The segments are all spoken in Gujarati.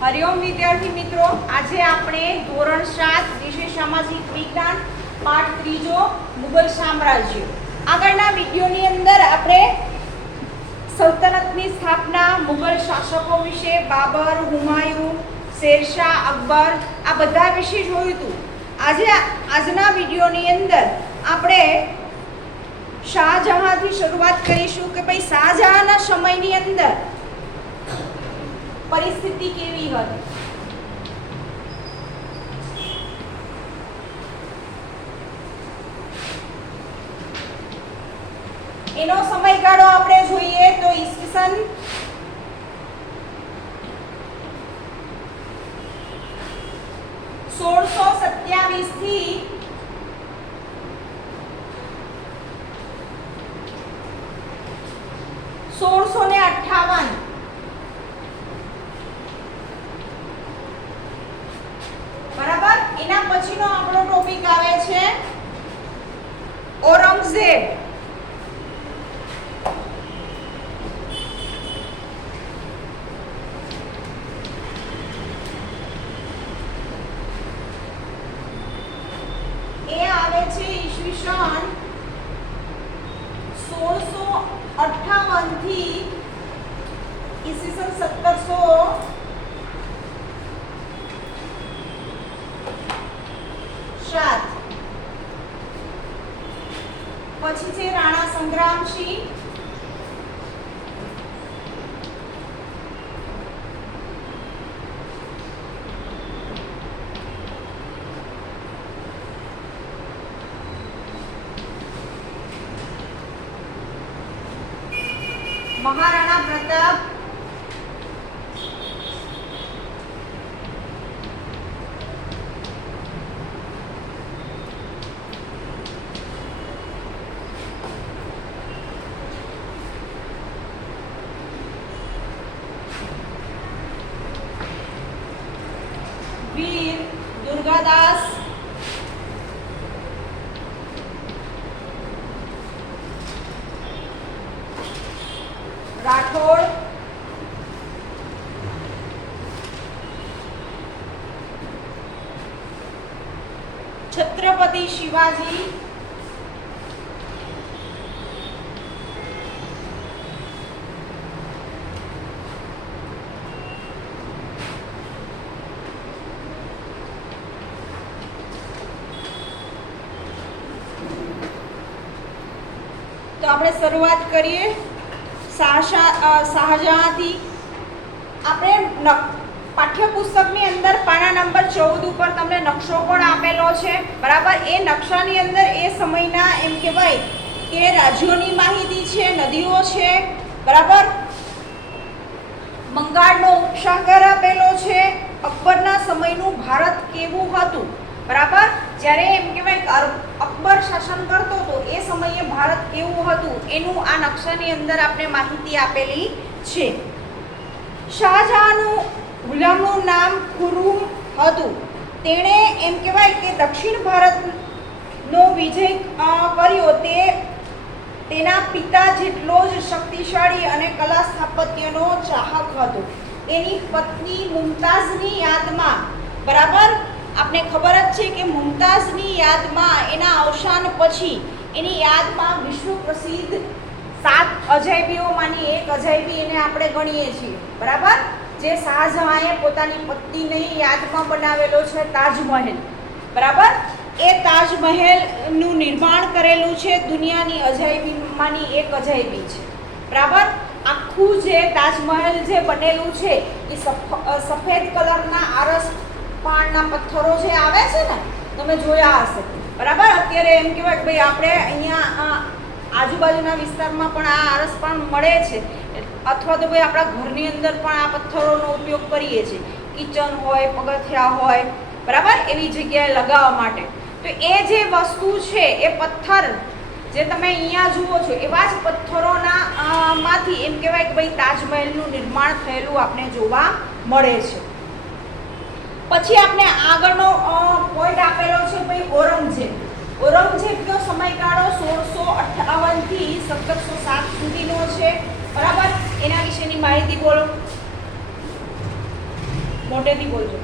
हरिओम विद्यार्थी मित्रों, आज आपणे धोरण 7 विषय सामाजिक विज्ञान पाठ त्रीजो मुगल साम्राज्य आगळना विडियोनी अंदर आपणे सल्तनतनी स्थापना, मुगल शासको विषे, बाबर, हुमायूं, शेरशाह, अकबर आ बधा विषय जोयुं हतुं। आजना विडियोनी अंदर आपणे शाहजहां थी शुरुआत करीशुं के भाई शाहजहांना समयनी अंदर परिस्थिति केवी हती। एनो समयगाळो आपणे જોઈએ तो ઈસવીસન 1627 થી 1658 बराबर। एना पछीनो आपणो टॉपिक आवे छे औरंगजेब। ए आवे छे ईसवीसन 1658 થી ईसवीसन 1707। પછી છે રાણા સંગ્રામસિંહ, મહારાણા પ્રતાપ, વીર દુર્ગાદાસ, राठौड़, छत्रपति शिवाजी, तो આપણે શરૂઆત કરીએ શાહજહાં થી। આપણે પાઠ્યપુસ્તકની અંદર પાના નંબર 14 ઉપર તમને નકશો પણ આપેલો છે, બરાબર। એ નકશાની અંદર એ સમયના એમ કહેવાય કે રાજ્યોની માહિતી છે, નદીઓ છે, બરાબર। બંગાળનો ઉપસાગર આપેલો છે, અકબરના સમયનું ભારત કેવું હતું, બરાબર। જ્યારે એમ કહેવાય અકબર શાસન કરતો હતો એ સમયે ભારત કેવું હતું એનું આ નકશાની અંદર આપણે માહિતી આપેલી છે। શાહજહાંનું ગુલામનું નામ ખુર્રમ હતું। તેણે એમ કહેવાય કે દક્ષિણ ભારતનો વિજય કર્યો તે તેના પિતા જેટલો જ શક્તિશાળી અને કલા સ્થાપત્યનો ચાહક હતો। તેની પત્ની મુમતાઝની યાદમાં, બરાબર, आपने खबर ज छे कि मुमताज़नी याद में एना अवसान पछी एनी याद में विश्व प्रसिद्ध 7 अजायबीओ मानी एक अजायबी एने आपणे गणीए छीए, बराबर। जे शाहजहांए पोतानी पत्नीनी याद में बनावेलो छे ताजमहल, बराबर। ए ताजमहल नु निर्माण करेलुं छे दुनियानी अजायबी मानी एक अजायबी छे, बराबर। आखू जे ताजमहल जे बनेलुं छे ए सफेद कलरना आरस पाणना पत्थरो जे आवे छे ने तमे जोया हशे, बराबर। अत्यारे एम कहेवाय के भाई आपणे अहींया आजुबाजुना विस्तारमां पण आ आरस पण मळे छे, अथवा तो भाई आपणा घरनी अंदर पण आ पत्थरोनो उपयोग करीए छे, किचन होय, पगथिया होय, बराबर, एवी जग्याए लगाववा माटे। तो ए जे वस्तु छे ए पत्थर जे तमे अहींया जुओ छो एवा ज पत्थरोना मांथी एम कहेवाय के भाई ताजमहलनुं निर्माण थयेलुं आपणे जोवा मळे छे। પછી આપણે આગળનો પોઈન્ટ આપેલો છે ભાઈ औरंगजेब। औरंगजेबનો સમયગાળો 1658 થી 1707 સુધીનો છે, બરાબર। એના વિશેની માહિતી બોલો। મોટેથી બોલજો.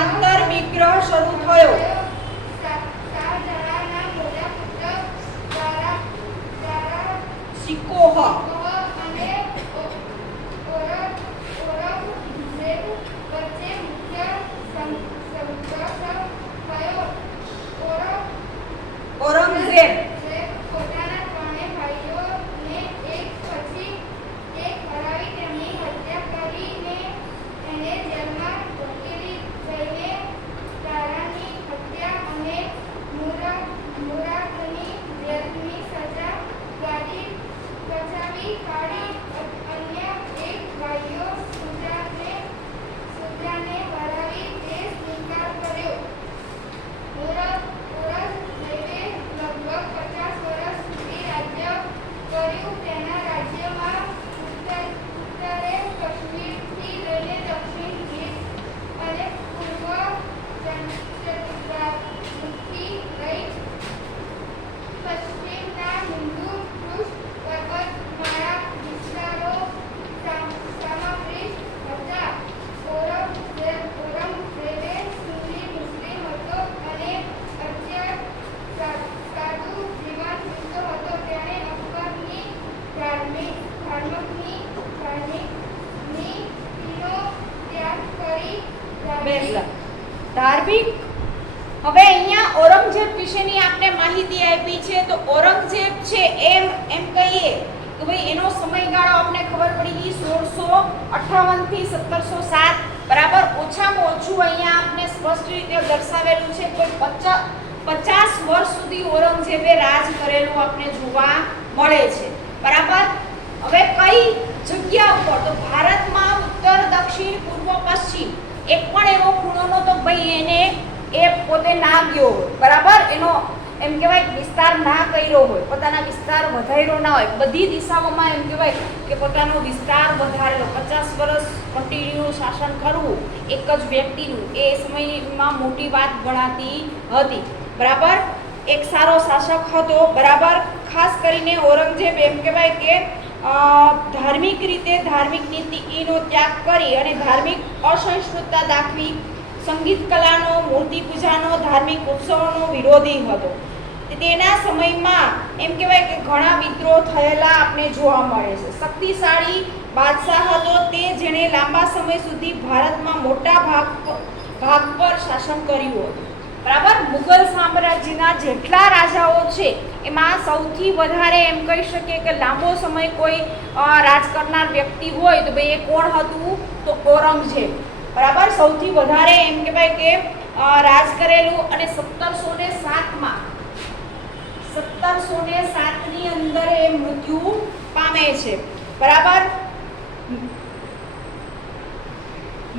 આંતરવિગ્રહ શરૂ થયો. સિકોહ ઔરંગઝેબ પોતાના ત્રણેય ભાઈઓને એક પછી એક હરાવી તેમની હત્યા કરીને એને જેલમાં ધકેલી જઈને તારાની હત્યા અને મુરાદની જેલની સજા બચાવી કાઢી. અન્ય એક ભાઈઓ સુજાને હરાવી તે સ્વીકાર કર્યો. ઔરંગઝેબે લગભગ 50 વર્ષ સુધી રાજ્ય કર્યું. તેના રાજ્યમાં ઉત્તરે કાશ્મીરથી લઈને દક્ષિણ ગીર અને પૂર્વ ચતુર્ભુજથી લઈ પશ્ચિમના હિન્દુ કુશ પર્વતમાળા વિસ્તારો સમાવિષ્ટ હતા. ઔરંગઝેબે સુન્ની મુસ્લિમ હતો અને અત્યંત સાદું જીવન જીવતો હતો. તેણે અકબરની નીતિનો ત્યાગ કરી ધાર્મિક. હવે અહીંયા ઔરંગઝેબ વિશેની આપણે માહિતી આપી છે. તો ઔરંગઝેબ છે એમ કહીએ તો ભાઈ એનો સમયગાળો આપણે ખબર પડી ગઈ 1658 થી 1707. બરાબર. ઓછામાં ઓછું અહીંયા આપણે સ્પષ્ટ રીતે દર્શાવેલું છે કે 50 વર્ષ સુધી ઔરંગઝેબે રાજ કરેલું આપણે જોવા મળે છે. બરાબર. હવે કઈ જગ્યા ઉપર? તો ભારતમાં ઉત્તર, દક્ષિણ, પૂર્વ, પશ્ચિમ એક પણ એવો ખૂણો નહોતો ભાઈ એને એ પોતે ના ગયો હોય. બરાબર. એનો એમ કહેવાય વિસ્તાર ના કર્યો હોય, પોતાના વિસ્તાર વધાર્યો ના હોય. બધી દિશાઓમાં એમ કહેવાય કે પોતાનો વિસ્તાર વધારેલો. 50 વર્ષ કન્ટિન્યુ શાસન કરવું એક જ વ્યક્તિનું એ સમયમાં મોટી વાત ગણાતી હતી. બરાબર. એક સારો શાસક હતો. બરાબર. ખાસ કરીને ઔરંગઝેબ એમ કહેવાય કે ધાર્મિક રીતે ધાર્મિક નીતિનો ત્યાગ કરી અને ધાર્મિક અસહિષ્ણુતા દાખવી, સંગીત કલાનો, મૂર્તિ પૂજાનો, ધાર્મિક ઉત્સવોનો વિરોધી હતો. તેના સમયમાં એમ કહેવાય કે ઘણા વિદ્રોહ થયેલા આપણે જોવા મળે છે. શક્તિશાળી બાદશાહ હતો તે, જેણે લાંબા સમય સુધી ભારતમાં મોટા ભાગ પર શાસન કર્યું હતું. બરાબર. મુગલ સામ્રાજ્યના જેટલા રાજાઓ છે એમાં સૌથી વધારે એમ કહી શકીએ કે લાંબો સમય કોઈ રાજ કરનાર વ્યક્તિ હોય તો ભાઈ એ કોણ હતું? તો ઔરંગઝેબ. બરાબર. સૌથી વધારે એમ કહેવાય કે રાજ કરેલું. અને 1707 ની અંદર એ મૃત્યુ પામે છે. બરાબર.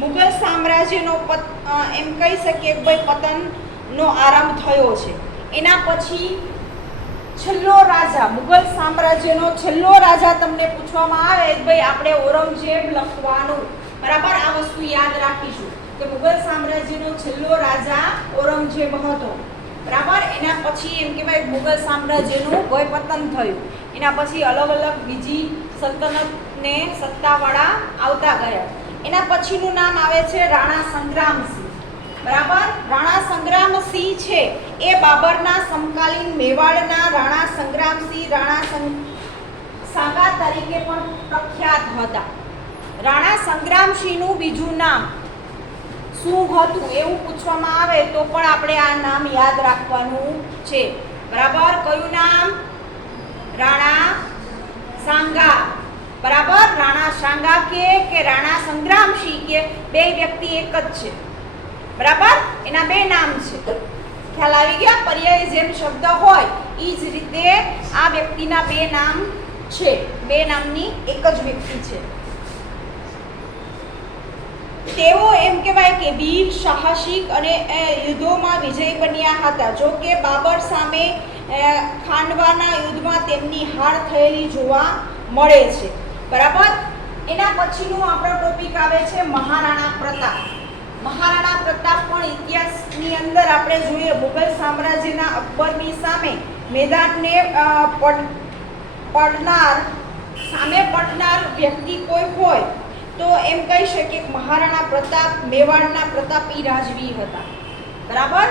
મુગલ સામ્રાજ્યનો એમ કહી શકીએ કે ભાઈ પતનનો આરંભ થયો છે. એના પછી છેલ્લો રાજા, મુગલ સામ્રાજ્યનો છેલ્લો રાજા તમને પૂછવામાં આવે કે ભાઈ આપણે ઔરંગઝેબ લખવાનું. બરાબર. આ વસ્તુ યાદ રાખીશું કે મુગલ સામ્રાજ્યનો છેલ્લો રાજા ઔરંગઝેબ હતો. બરાબર. એના પછી એમ કહેવાય મુગલ સામ્રાજ્યનું પતન થયું. એના પછી અલગ અલગ બીજી સલ્તનતને સત્તાવાળા આવતા ગયા. એના પછીનું નામ આવે છે રાણા સંગ્રામસિંહ. બરાબર. રાણા સંગ્રામસિંહ છે એ બાબરના સમકાલીન મેવાડના રાણા સંગ્રામસિંહ સાગા તરીકે પણ પ્રખ્યાત હતા. રાણા સંગ્રામસિંહનું બીજું નામ શું હતું એવું પૂછવામાં આવે તો પણ આપણે આ નામ યાદ રાખવાનું છે. બરાબર. કયું નામ? રાણા સાંગા. બરાબર. રાણા સાંગા કે રાણા સંગ્રામસિંહ કે બે વ્યક્તિ એક જ છે. બરાબર. એના બે નામ છે. ખ્યાલ આવી ગયા? પર્યાય જેમ શબ્દ હોય એ જ રીતે આ વ્યક્તિના બે નામ છે. બે નામની એક જ વ્યક્તિ છે. તેઓ એમ કહેવાય કે વીર સાહસિક અને યુદ્ધોમાં વિજય બન્યા હતા. જો કે બાબર સામે ખાંડવાના યુદ્ધમાં તેમની હાર થયેલી જોવા મળે છે. બરાબર. એના પછીનું આપણો ટોપિક આવે છે મહારાણા પ્રતાપ. મહારાણા પ્રતાપ પણ ઇતિહાસની અંદર આપણે જોઈએ મુઘલ સામ્રાજ્યના અકબરની સામે મેદાનને પડનાર વ્યક્તિ કોઈ હોય તો એમ કહી શકીએ કે મહારાણા પ્રતાપ મેવાડના પ્રતાપી રાજવી હતા. બરાબર.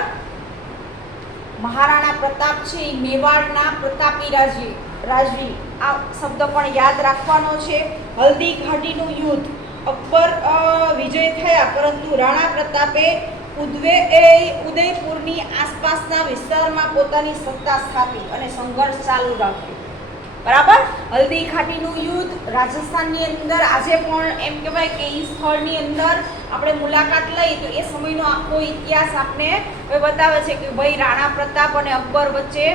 મહારાણા પ્રતાપ છે એ મેવાડના પ્રતાપી રાજવી. આ શબ્દ પણ યાદ રાખવાનો છે. હલ્દી ઘાટીનું યુદ્ધ અકબર વિજય થયા, પરંતુ રાણા પ્રતાપે ઉદયપુરની આસપાસના વિસ્તારમાં પોતાની સત્તા સ્થાપી અને સંઘર્ષ ચાલુ રાખ્યો. બરાબર. હલ્દી ઘાટીનું યુદ્ધ રાજસ્થાનની અંદર આજે પણ એમ કહેવાય કે એ સ્થળની અંદર આપણે મુલાકાત લઈ તો એ સમયનો આખો ઇતિહાસ આપણે બતાવે છે કે ભાઈ રાણા પ્રતાપ અને અકબર વચ્ચે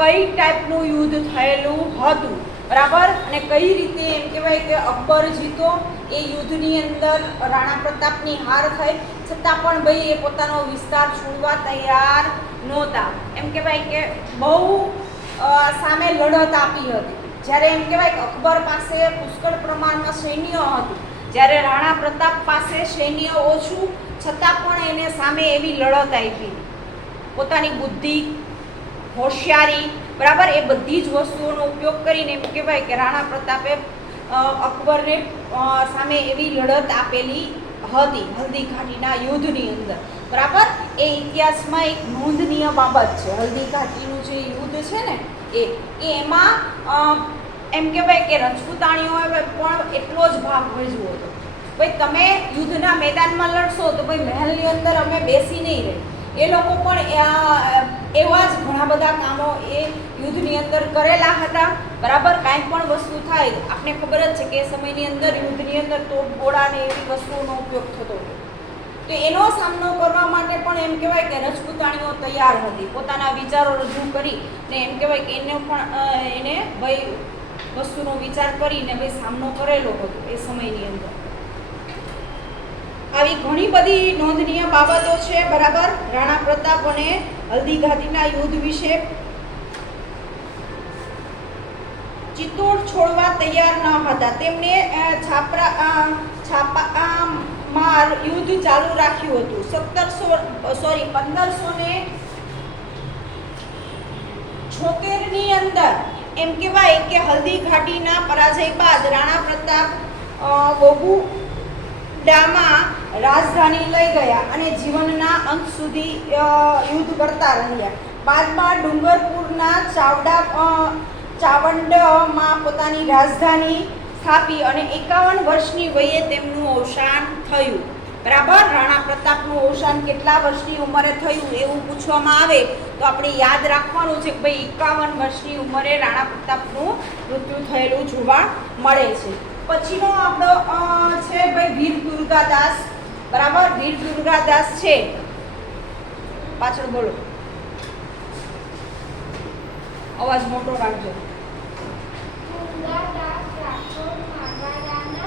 કઈ ટાઈપનું યુદ્ધ થયેલું હતું. બરાબર. અને કઈ રીતે એમ કહેવાય કે અકબર જીતો, એ યુદ્ધની અંદર રાણા પ્રતાપની હાર થઈ, છતાં પણ ભાઈ એ પોતાનો વિસ્તાર છોડવા તૈયાર નહોતા. એમ કહેવાય કે બહુ સામે લડત આપી હતી. જ્યારે એમ કહેવાય કે અકબર પાસે પુષ્કળ પ્રમાણમાં સૈન્ય હતું, જ્યારે રાણા પ્રતાપ પાસે સૈન્ય ઓછું, છતાં પણ એને સામે એવી લડત આપી. પોતાની બુદ્ધિ, હોશિયારી, બરાબર, એ બધી જ વસ્તુઓનો ઉપયોગ કરીને એમ કહેવાય કે રાણા પ્રતાપે અકબરને સામે એવી લડત આપેલી હતી હલ્દી ઘાટીના યુદ્ધની અંદર. બરાબર. એ ઇતિહાસમાં એક નોંધનીય બાબત છે. હલ્દી ઘાટીનું જે યુદ્ધ છે ને એમાં એમ કહેવાય કે રજપૂતાણીઓએ પણ એટલો જ ભાગ ભજવ્યો હતો. ભાઈ તમે યુદ્ધના મેદાનમાં લડશો તો ભાઈ મહેલની અંદર અમે બેસી નહીં રહે. એ લોકો પણ એવા જ ઘણા બધા કામો એ યુદ્ધની અંદર કરેલા હતા. બરાબર. કાંઈ પણ વસ્તુ થાય આપને ખબર જ છે કે એ સમયની અંદર યુદ્ધની અંદર તોપગોળા ને એવી વસ્તુઓનો ઉપયોગ થતો હતો. તો એનો સામનો કરવા માટે પણ એમ કહેવાય કે રજપૂતાણીઓ તૈયાર હતી. પોતાના વિચારો રજૂ કરી ને એમ કહેવાય કે એને ભાઈ વસ્તુનો વિચાર કરીને ભાઈ સામનો કરેલો હતો એ સમયની અંદર. આવી ઘણી બધી નોંધનીય બાબતો છે. બરાબર. રાણા પ્રતાપ અને હલ્દી ઘાટીના યુદ્ધ વિશે. ચિત્તોડ છોડવા તૈયાર ન હતા. તેમને છાપામાં યુદ્ધ ચાલુ રાખ્યું હતું. 1576 ની અંદર એમ કહેવાય કે હલ્દી ઘાટીના પરાજય બાદ રાણા પ્રતાપ બોગુડામાં રાજધાની લઈ ગયા અને જીવનના અંત સુધી યુદ્ધ કરતા રહ્યા. બાદમાં ડુંગરપુરના ચાવંડમાં પોતાની રાજધાની સ્થાપી અને 51 વર્ષની વયે તેમનું અવસાન થયું. બરાબર. રાણા પ્રતાપનું અવસાન કેટલા વર્ષની ઉંમરે થયું એવું પૂછવામાં આવે તો આપણે યાદ રાખવાનું છે કે ભાઈ 51 વર્ષની ઉંમરે રાણા પ્રતાપનું મૃત્યુ થયેલું જોવા મળે છે. પછીનો આપણો છે ભાઈ વીર દુર્ગાદાસ. બરાબર. વીર દુર્ગાદાસ છે. પાછળ બોલો, અવાજ મોટો રાખજો. દુર્ગાદાસ રાઠોડ મારવાડના શાસક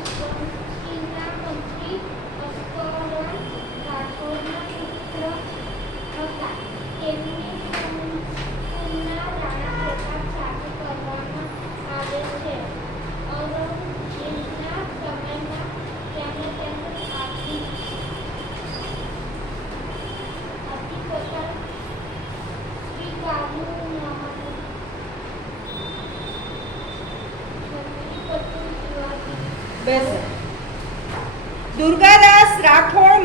જસવંતસિંહના મંત્રી અસ્કરણ રાઠોડના પુત્ર હતા. તેમની તુલના રાણા પ્રતાપ સાથે કરવામાં આવે છે. ઔરંગઝેબના સમયમાં તેમણે તેમનું અધિપતન સ્વીકાર્યું ન હતું. દુર્ગાદાસ રાઠોડ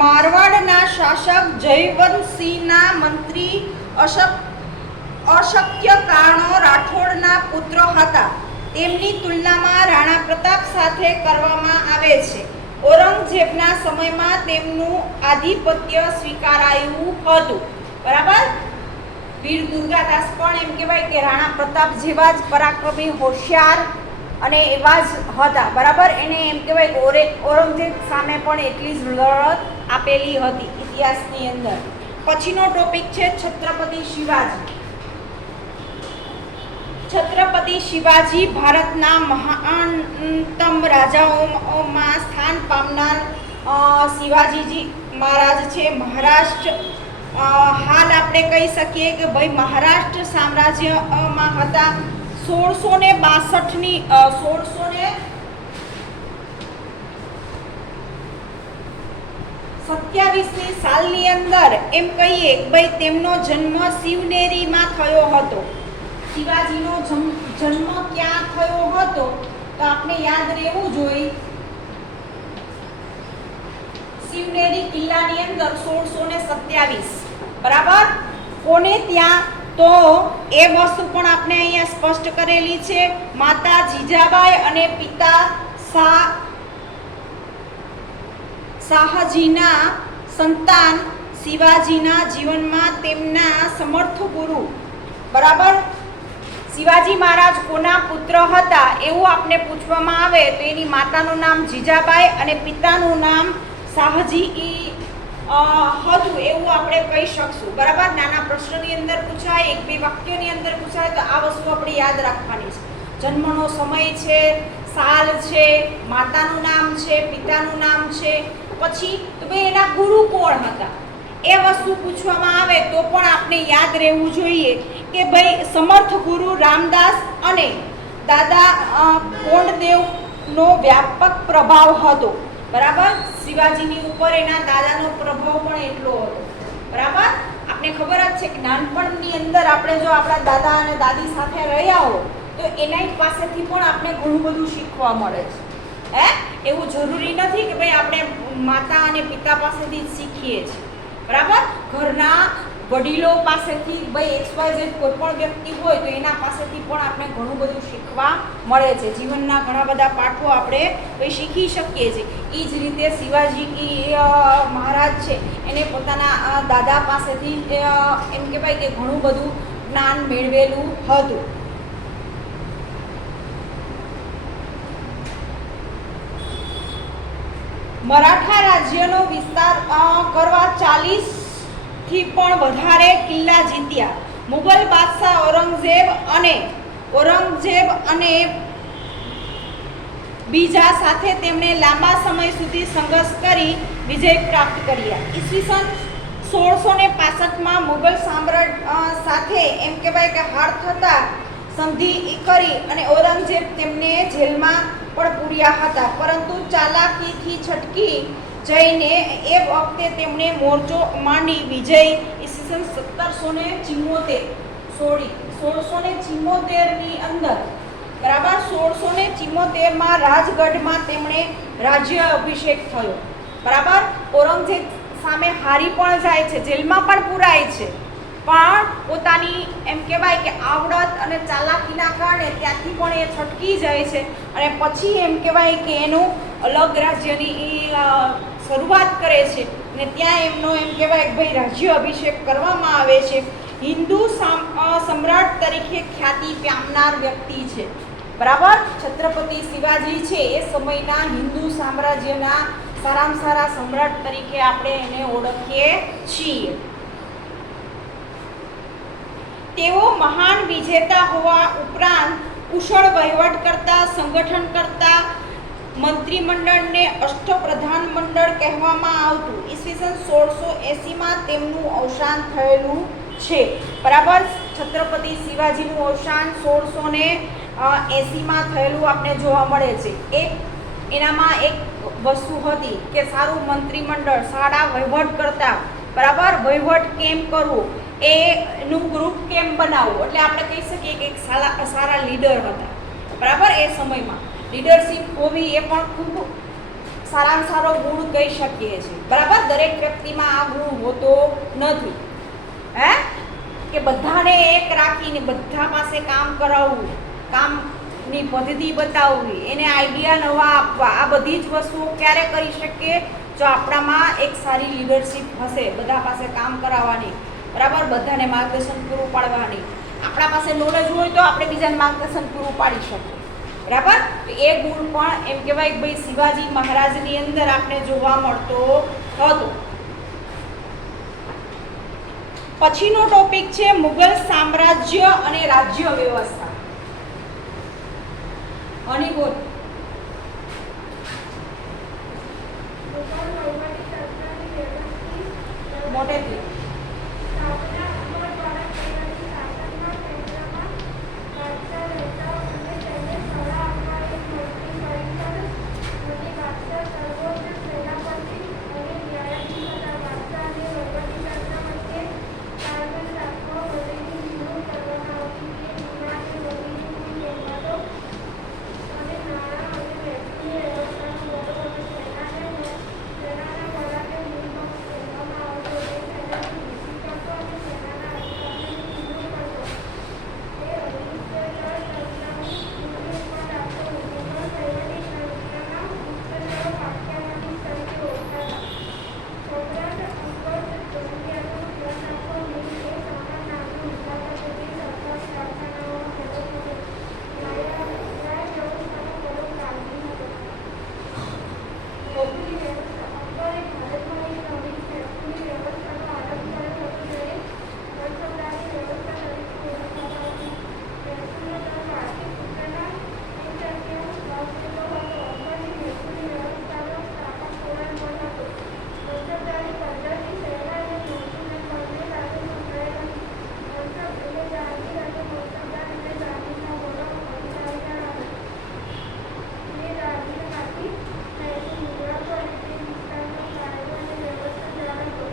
મારવાડના શાસક જયવંતસિંહના મંત્રી અશક્ય કારણો રાઠોડના પુત્ર હતા. તેમની તુલનામાં રાણા પ્રતાપ સાથે કરવામાં આવે છે. ઔરંગઝેબના સમયમાં તેમનું આધિપત્ય સ્વીકારાયું હતું. બરાબર. વીર દુર્ગાદાસ પણ એમ કહેવાય કે રાણા પ્રતાપ જેવા જ પરાક્રમી, હોશિયાર અને એવા જ હતા. બરાબર. એને એમ કહેવાય કે ઔરંગઝેબ સામે પણ એટલી જ લડત આપેલી હતી ઇતિહાસની અંદર. પછીનો ટોપિક છે છત્રપતિ શિવાજી. છત્રપતિ શિવાજી ભારતના મહાનતમ રાજાઓમાં સ્થાન પામનાર શિવાજીજી મહારાજ છે. મહારાષ્ટ્ર હાલ આપણે કહી શકીએ કે ભાઈ મહારાષ્ટ્ર સામ્રાજ્યમાં હતા. 1627ની સાલની અંદર એમ કહીએ કે ભાઈ તેમનો જન્મ શિવનેરીમાં થયો હતો. શિવાજીનો જન્મ ક્યાં થયો હતો તો આપણે યાદ રહેવું જોઈએ. શિવનેરી કિલ્લાની અંદર 1627. બરાબર. કોને ત્યાં? તો એ વસ્તુ પણ આપણે અહીંયા સ્પષ્ટ કરેલી છે. માતા જીજાબાઈ અને પિતા શાહજીના સંતાન શિવાજીના જીવનમાં તેમના સમર્થ ગુરુ. બરાબર. શિવાજી મહારાજ કોના પુત્ર હતા એવું આપણે પૂછવામાં આવે તો એની માતાનું નામ જીજાબાઈ અને પિતાનું નામ શાહજી હતું એવું આપણે કહી શકશું. બરાબર. નાના પ્રશ્નની અંદર પૂછાય, એક બે વાક્યની અંદર પૂછાય તો આ વસ્તુ આપણે યાદ રાખવાની છે. જન્મનો સમય છે, સાલ છે, માતાનું નામ છે, પિતાનું નામ છે, પછી તો ભાઈ એના ગુરુ કોણ હતા એ વસ્તુ પૂછવામાં આવે તો પણ આપણે યાદ રહેવું જોઈએ કે ભાઈ સમર્થ ગુરુ રામદાસ અને દાદા કોંડદેવનો વ્યાપક પ્રભાવ હતો. બરાબર. શિવાજીની ઉપર એના દાદાનો પ્રભાવ પણ એટલો હતો. બરાબર. આપણે ખબર જ છે કે નાનપણની અંદર આપણે જો આપણા દાદા અને દાદી સાથે રહ્યા હો તો એના પાસેથી પણ આપણે ઘણું બધું શીખવા મળે છે. એવું જરૂરી નથી કે ભાઈ આપણે માતા અને પિતા પાસેથી જ શીખીએ છીએ. બરાબર. ઘરના વડીલો પાસેથી ભાઈ XYZ કોઈ પણ વ્યક્તિ હોય તો એના પાસેથી પણ આપણે ઘણું બધું શીખવા મળે છે. જીવનના ઘણા બધા પાઠો આપણે ભાઈ શીખી શકીએ છીએ. એ જ રીતે શિવાજી મહારાજ છે એને પોતાના દાદા પાસેથી એમ કહેવાય કે ઘણું બધું જ્ઞાન મેળવેલું હતું. મરાઠા રાજ્યનો વિસ્તાર કરવા 40થી પણ વધારે કિલ્લા જીત્યા. મુગલ બાદશાહ ઔરંગઝેબ અને બીજા સાથે તેમણે લાંબા સમય સુધી સંઘર્ષ કરી વિજય પ્રાપ્ત કર્યા. ઈસવીસન 1665માં મુગલ સામ્રાજ્ય સાથે એમ કહેવાય કે હાર થતા સંધિ કરી અને ઔરંગઝેબ તેમને જેલમાં પણ પૂર્યા હતા. પરંતુ ચાલાકીથી છટકી જઈને એ વખતે તેમણે મોરચો માંડી વિજય ઈસવીસન 1674ની અંદર. બરાબર. 1674માં રાજગઢમાં તેમણે રાજ્ય અભિષેક થયો. બરાબર. ઔરંગઝેબ સામે હારી પણ જાય છે, જેલમાં પણ પુરાય છે, પણ પોતાની એમ કહેવાય કે આવડત અને ચાલાકીના કારણે ત્યાંથી પણ એ છટકી જાય છે અને પછી એમ કહેવાય કે એનું અલગ રાજ્યની શરૂઆત કરે છે અને ત્યાં એમનો એમ કહેવાય કે ભાઈ રાજ્ય અભિષેક કરવામાં આવે છે. હિન્દુ સમ્રાટ તરીકે ખ્યાતિ પામનાર વ્યક્તિ છે. બરાબર. છત્રપતિ શિવાજી છે એ સમયના હિન્દુ સામ્રાજ્યના સારામાં સારા સમ્રાટ તરીકે આપણે એને ઓળખીએ છીએ. તેઓ મહાન વિજેતા હોવા ઉપરાંત કુશળ વહીવટકર્તા, સંગઠનકર્તા, મંત્રીમંડળને અષ્ટપ્રધાન મંડળ કહેવામાં આવતું. ઈસવીસન 1680માં તેમનું અવસાન થયેલું છે. બરાબર. છત્રપતિ શિવાજીનું અવસાન 1680માં થયેલું આપણે જોવા મળે છે. એનામાં એક વસ્તુ હતી કે સારું મંત્રીમંડળ, સારા વહીવટ કરતા. બરાબર. વહીવટ કેમ કરવું એનું ગ્રુપ કેમ બનાવવું, એટલે આપણે કહી શકીએ કે એક સારા લીડર હતા. બરાબર. એ સમયમાં લીડરશિપ હોવી એ પણ ખૂબ સારામાં સારો ગુણ કહી શકીએ છીએ. બરાબર. દરેક વ્યક્તિમાં આ ગુણ હોતો નથી. કે બધાને એક રાખીને બધા પાસે કામ કરાવવું, કામની પદ્ધતિ બતાવવી, એને આઈડિયા નવા આપવા, આ બધી જ વસ્તુઓ ક્યારે કરી શકીએ જો આપણામાં એક સારી લીડરશિપ હશે, બધા પાસે કામ કરાવવાની. બરાબર. બધાને માર્ગદર્શન પૂરું પાડવાની. આપણા પાસે નોલેજ હોય તો આપણે બીજાને માર્ગદર્શન પૂરું પાડી શકીએ. બરાબર. તો એ ગુણ પણ એમ કહેવાય કે ભાઈ શિવાજી મહારાજની અંદર આપણે જોવા મળતો હતો. પછીનો ટોપિક છે મુગલ સામ્રાજ્ય અને રાજ્ય વ્યવસ્થા. હની બોલ. મુગલ વહીવટીતંત્રની વ્યવસ્થિત મોટેથી. સ્થાપના અકબર દ્વારા કરેલી શાસનમાં કેન્દ્રમાં બાદશાહ રહેતા અને તેને સલાહ આપવા એક મંત્રી પરિષદ અને બાદશાહ સર્વોચ્ચ સેનાપતિ અને ન્યાયાધીશ હતા. બાદશાહ અને વહીવટીતંત્ર વચ્ચે તાલમેલ રાખવા વઝીરની નિમણૂક કરવામાં આવતી. તે દિવાન એ વઝીરની કુલ કહેવાતો અને નાણાં અને મહેસૂલી વ્યવસ્થાનો વડો અને સેનાના વડાને નિમણૂક કહેવામાં આવતો. તે સેનાની નીતિ કરતો અને સેનાના અધિકારીઓની નિમણૂક કરતો. તે અધિશ્ચર તંત્રની નિમણૂક પણ રાખતો. મુગલ વહીવટીતંત્રના ગુપ્તચરો પાક્યાવાદી તરીકે ઓળખાતા. સમ્રાટ અકબર જરૂરિયાતોનું ધ્યાન રાખવા મીર એ સામાન નામનો વિચારતા કે તે સરકારી કારખાનાઓમાં મદદ કરે. ન્યાય વ્યવસ્થાનો બડો કાળજી હતો. મહેસૂલી વ્યવસ્થા અકબરે ભારતમાં એક નવી મહેસૂલી વ્યવસ્થાનો આરંભ કર્યો હતો, જેને મનસબદારી વ્યવસ્થા તરીકે ઓળખવામાં આવતી. મહેસૂલનો દર વાર્ષિક રૂપિયાના 1/4 ભાગ જેટલો હતો. અકબરની મહેસૂલી વ્યવસ્થાનો સ્થાપક તોરણમલ હતો. મનસબદારી પદ્ધતિ સહેલા અને મહેસૂલ એમ બંને સાથે સંકળાયેલ હતી. મનસબ એટલે જહાગીર હતો. મનસબદાર એટલે જહાગીરના વડો અધિકારીના જે જહાગીરમાંથી મહેસૂલ ઉઘરાવતો અને તે વિસ્તારનો કાયદો અને વ્યવસ્થા જાળવતો.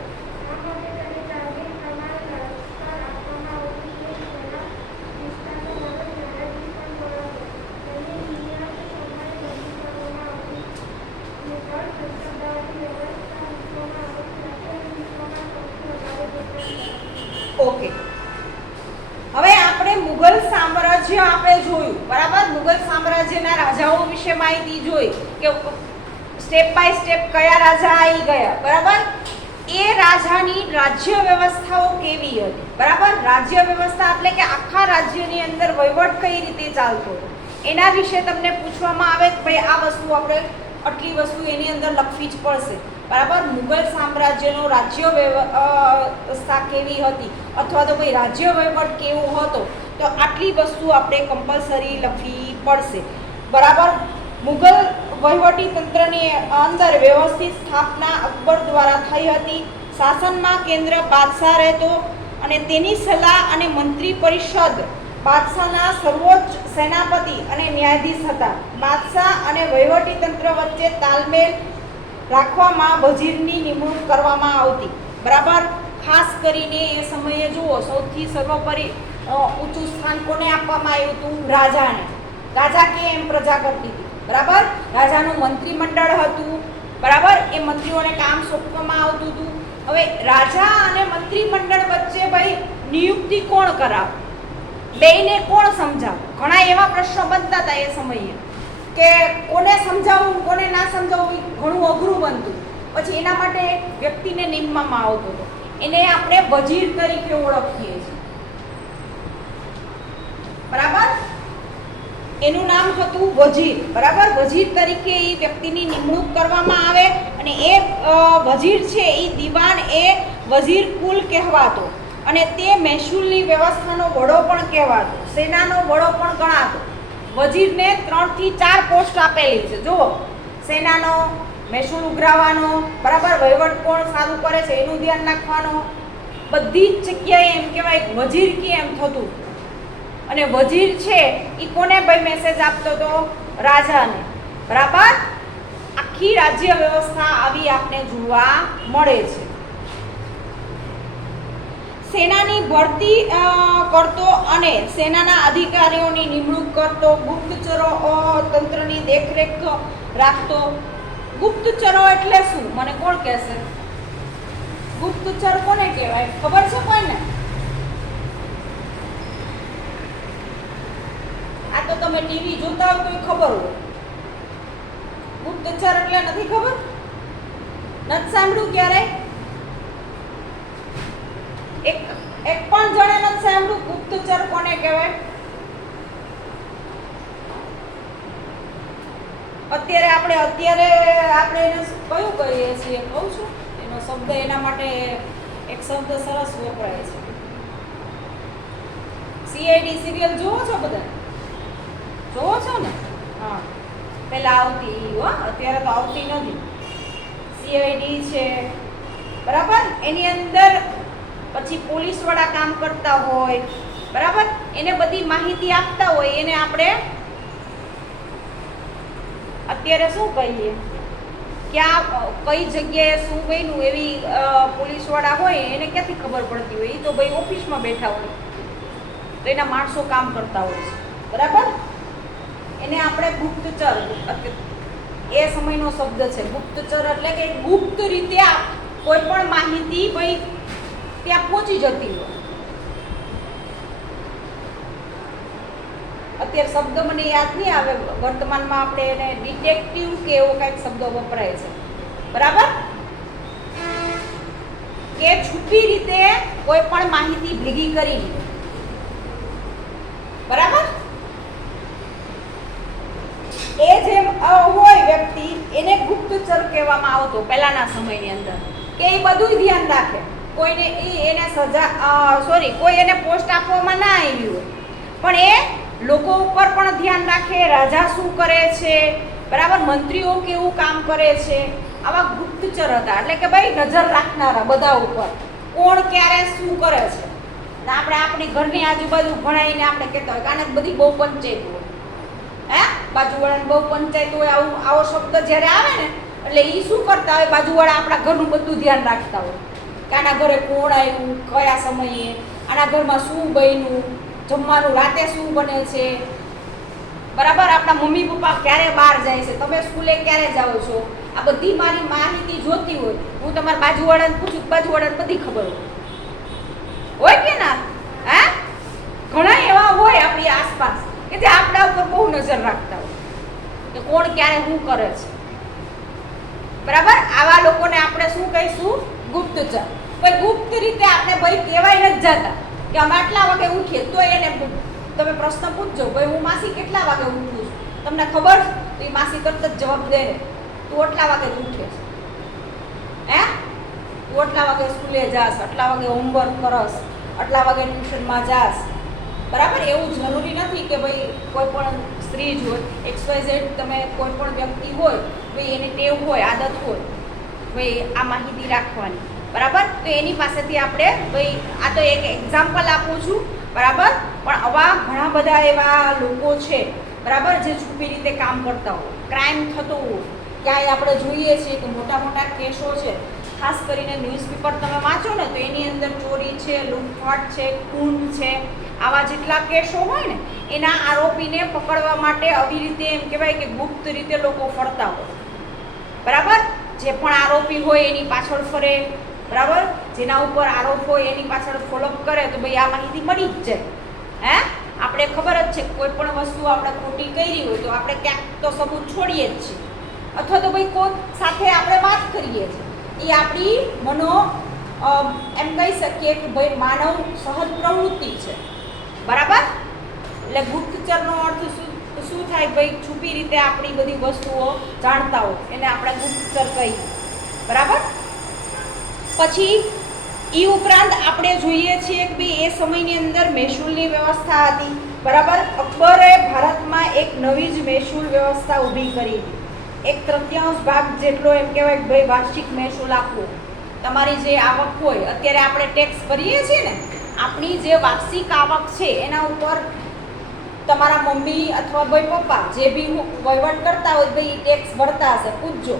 આ માટે તેને જહાગીર પ્રમાણે લશ્કર આપવામાં આવતું. તે તેના વિસ્તારનો વડો ન્યાયાધીશ પણ ગણાતો. તેની નિયત સમયે બદલી કરવામાં આવતી. મુગલ મનસબદારી વ્યવસ્થા વિશ્વમાં અનોખી હતી અને વિશ્વમાં સૌથી વધારે પ્રચલિત. ઓકે. હવે આપણે મુઘલ સામ્રાજ્ય આપણે જોયું, બરાબર. મુઘલ સામ્રાજ્યના રાજાઓ વિશે માહિતી જોઈ કે સ્ટેપ બાય સ્ટેપ કયા રાજા આવી ગયા, બરાબર. એ રાજાની રાજ્ય વ્યવસ્થાઓ કેવી હતી, બરાબર. રાજ્ય વ્યવસ્થા એટલે કે આખા રાજ્યની અંદર વહીવટ કઈ રીતે ચાલતો હતો એના વિશે તમને પૂછવામાં આવે કે ભાઈ આ વસ્તુ આપણે આટલી વસ્તુ એની અંદર લખવી જ પડશે, બરાબર. મુઘલ સામ્રાજ્યનો રાજ્ય વ્યવસ્થા કેવી હતી અથવા તો ભાઈ રાજ્ય વહીવટ કેવો હતો તો આટલી વસ્તુ આપણે કમ્પલસરી લખવી પડશે, બરાબર. મુઘલ વહીવટી તંત્રની અંદર વ્યવસ્થિત સ્થાપના અકબર દ્વારા થઈ હતી. શાસનમાં કેન્દ્ર બાદશાહ રહેતો અને તેની સલાહ અને મંત્રી પરિષદ બાદશાહના સર્વોચ્ચ સેનાપતિ અને ન્યાયાધીશ હતા. બાદશાહ અને વહીવટી તંત્ર વચ્ચે તાલમેલ રાખવામાં વઝીરની નિમણૂક કરવામાં આવતી, બરાબર. ખાસ કરીને એ સમયે જુઓ સૌથી સર્વોપરી ઊંચું સ્થાન કોને આપવામાં આવ્યું હતું? રાજાને. રાજા કે એમ પ્રજા કરતી હતી, બરાબર. રાજાનું મંત્રીમંડળ હતું, બરાબર. એ મંત્રીઓને કામ સોંપવામાં આવતું હતું. હવે રાજા અને મંત્રીમંડળ વચ્ચે ભાઈ નિયુક્તિ કોણ કરાવે, બેયને કોણ સમજાવે? ઘણા એવા પ્રશ્નો બનતા હતા એ સમયે કે કોને સમજાવવું કોને ના સમજાવવું ઘણું અઘરું બનતું. પછી એના માટે વ્યક્તિને નીમવામાં આવતો હતો, એને આપણે વજીર તરીકે ઓળખીએ છીએ, બરાબર. એનું નામ હતું વજીર, બરાબર. વજીર તરીકે એ વ્યક્તિની નિમણૂક કરવામાં આવે અને એ વજીર છે એ દિવાન એ વજીર કુલ કહેવાતો અને તે મહેસૂલની વ્યવસ્થાનો વડો પણ કહેવાતો, સેનાનો વડો પણ ગણાતો. વજીરને 3 થી 4 પોસ્ટ આપેલી છે, જુઓ. સેનાનો, મહેસૂલ ઉઘરાવવાનો, બરાબર. વહીવટ કોણ સારું કરે છે એનું ધ્યાન રાખવાનો. બધી જ જગ્યાએ એમ કહેવાય વજીર કે એમ થતું. અને વજીર છે એ કોને ભાઈ મેસેજ આપતો હતો? રાજાને, બરાબર. આખી રાજ્ય વ્યવસ્થા આવી આપણે જોવા મળે છે. સેનાની ભરતી કરતો અને સેનાના અધિકારીઓની નિમણૂક કરતો. ગુપ્તચરો તંત્રની દેખરેખ રાખતો. ગુપ્તચરો એટલે શું મને કોણ કહેશે? ગુપ્તચર કોને કહેવાય ખબર છે કોઈને? આ તો તમે ટીવી જોતા હોય તો ખબર હોય. ગુપ્તચર એટલે નથી ખબર? નથી સાંભળ્યું ક્યારે? એક પણ જણે નથી સાંભળ્યું ગુપ્તચર કોને કહેવાય? અત્યારે આપણે એને કયું કહીએ છીએ કહું છું એનો શબ્દ, એના માટે એક શબ્દ સરસ વપરાય છે. સીઆઈડી સિરિયલ જોવો છો બધા? જોવો છો ને? હા પેલા આવતી ઈ હો, અત્યારે તો આવતી નથી. સીઆઈડી છે બરાબર, એની અંદર પછી પોલીસ વાળા કામ કરતા હોય બરાબર, એને બધી માહિતી આપતા હોય, એને આપણે અત્યારે શું કહીએ, ક્યાં કઈ જગ્યાએ શું બન્યું એવી પોલીસ વાળા હોય એને ક્યાંથી ખબર પડતી હોય? એ તો ભાઈ ઓફિસમાં બેઠા હોય, તો એના માણસો કામ કરતા હોય છે બરાબર. એને આપણે ગુપ્તચર, એ સમયનો શબ્દ છે ગુપ્તચર, એટલે કે ગુપ્ત રીતે કોઈ પણ માહિતી ભાઈ ત્યાં પહોંચી જતી હોય. અત્યારે શબ્દ મને યાદ નહીં આવે, વર્તમાનમાં આપણે એને ડિટેક્ટિવ કે એવો કંઈક શબ્દ વપરાય છે બરાબર, કે છુપી રીતે કોઈ પણ માહિતી ભેગી કરી બરાબર. એ જે હોય વ્યક્તિ એને ગુપ્તચર કહેવામાં આવતો પહેલાના સમયની અંદર, કે એ બધું ધ્યાન રાખે, કોઈને એને કોઈ એને પોસ્ટ આપવામાં ના આવી હોય પણ એ લોકો ઉપર પણ ધ્યાન રાખે, રાજા શું કરે છે બરાબર, મંત્રીઓ કેવું કામ કરે છે, આવા ગુપ્તચર હતા. એટલે કે ભાઈ નજર રાખનારા બધા ઉપર, કોણ ક્યારે શું કરે છે. ને આપણે આપણી ઘરની આજુબાજુ ભણાવીને આપણે કહેતા હોય કે આને બધી બહુ પંચાયત હોય, હે બાજુવાળાને બહુ પંચાયત હોય, આવો શબ્દ જ્યારે આવે ને એટલે એ શું કરતા હોય, બાજુવાળા આપણા ઘરનું બધું ધ્યાન રાખતા હોય કે આના ઘરે કોણ આવ્યું, કયા સમયે, આના ઘરમાં શું બન્યું, જમવાનું રાતે શું બને છે બરાબર, આપણા મમ્મી પપ્પા ક્યારે બહાર જાય છે, તમે સ્કૂલે ક્યારે જાઓ છો, આ બધી મારી માહિતી જોતી હોય. હું તમારા બાજુવાળાને પૂછું, બાજુવાળાને બધી ખબર હોય કે ના? હે ઘણા એવા હોય આપણી આસપાસ કે જે આપણા ઉપર બહુ નજર રાખતા હોય કે કોણ ક્યારે શું કરે છે બરાબર. આવા લોકોને આપણે શું કહીશું? ગુપ્તચર. કોઈ ગુપ્ત રીતે આપણે ભાઈ કહેવાય નથી જતા કે અમે આટલા વાગે ઉઠીએ, તો એને તમે પ્રશ્ન પૂછજો, ભાઈ હું માસી કેટલા વાગે ઉઠું છું, તમને ખબર? તો એ માસી તરત જ જવાબ દે, તું આટલા વાગે ઉઠે છે, હે તું આટલા વાગે સ્કૂલે જાસ, આટલા વાગે હોમવર્ક કરસ, આટલા વાગે ટ્યુશનમાં જાસ બરાબર. એવું જરૂરી નથી કે ભાઈ કોઈ પણ સ્ત્રી જ હોય, XYZ તમે કોઈ પણ વ્યક્તિ હોય ભાઈ એની ટેવ હોય, આદત હોય ભાઈ આ માહિતી રાખવાની બરાબર. તો એની પાસેથી આપણે ભાઈ, આ તો એક એક્ઝામ્પલ આપું છું બરાબર, પણ આવા ઘણા બધા એવા લોકો છે બરાબર જે છુપી રીતે કામ કરતા હોય, ક્રાઇમ થતો હોય ક્યાંય આપણે જોઈએ છીએ કે મોટા મોટા કેસો છે, ખાસ કરીને ન્યૂઝપેપર તમે વાંચો ને તો એની અંદર ચોરી છે, લૂંટફાટ છે, ખૂન છે, આવા જેટલા કેસો હોય ને એના આરોપીને પકડવા માટે આવી રીતે એમ કહેવાય કે ગુપ્ત રીતે લોકો ફરતા હોય બરાબર. જે પણ આરોપી હોય એની પાછળ ફરે બરાબર, જેના ઉપર આરોપ હોય એની પાછળ ફોલોઅપ કરે તો ભાઈ આ માહિતી મળી જ જાય. હે આપણે ખબર જ છે કોઈ પણ વસ્તુ આપણે ખોટી કરી હોય તો આપણે ક્યાંક તો સબૂત છોડીએ જ છીએ, અથવા તો ભાઈ કોઈ સાથે આપણે વાત કરીએ છીએ, એ આપણી એમ કહી શકીએ કે ભાઈ માનવ સહજ પ્રવૃત્તિ છે બરાબર. એટલે ગુપ્તચરનો અર્થ શું થાય? ભાઈ છુપી રીતે આપણી બધી વસ્તુઓ જાણતા હોય એને આપણે ગુપ્તચર કહીએ બરાબર. પછી એ ઉપરાંત આપણે જોઈએ છીએ કે ભાઈ એ સમયની અંદર મહેસૂલની વ્યવસ્થા હતી બરાબર. અકબરે ભારતમાં એક નવી જ મહેસૂલ વ્યવસ્થા ઊભી કરી હતી. 1/3 ભાગ જેટલો એમ કહેવાય કે ભાઈ વાર્ષિક મહેસૂલ આપવો, તમારી જે આવક હોય, અત્યારે આપણે ટેક્સ ભરીએ છીએ ને, આપણી જે વાર્ષિક આવક છે એના ઉપર તમારા મમ્મી અથવા ભાઈ પપ્પા જે બી વહીવટ કરતા હોય ભાઈ ટેક્સ ભરતા હશે, પૂછજો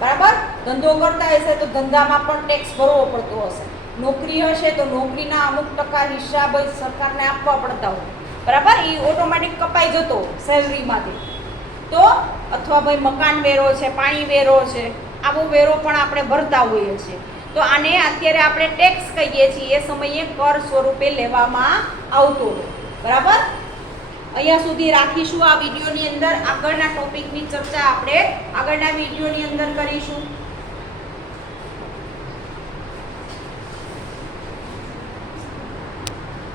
બરાબર. ધંધો કરતા હશે તો ધંધામાં પણ ટેક્સ ભરવો પડતો હશે, નોકરી હશે તો નોકરીના અમુક ટકા હિસાબ સરકારને આપવા પડતા હોય બરાબર. એ ઓટોમેટિક કપાઈ જતો સેલરીમાંથી. તો અથવા ભાઈ મકાન વેરો છે, પાણી વેરો છે, આવો વેરો પણ આપણે ભરતા હોઈએ છીએ. તો આને અત્યારે આપણે ટેક્સ કહીએ છીએ, એ સમયે કર સ્વરૂપે લેવામાં આવતો બરાબર. અહીંયા સુધી રાખીશું આ વિડીયોની અંદર. આગળના ટોપિકની ચર્ચા આપણે આગળના વિડીયોની અંદર કરીશું.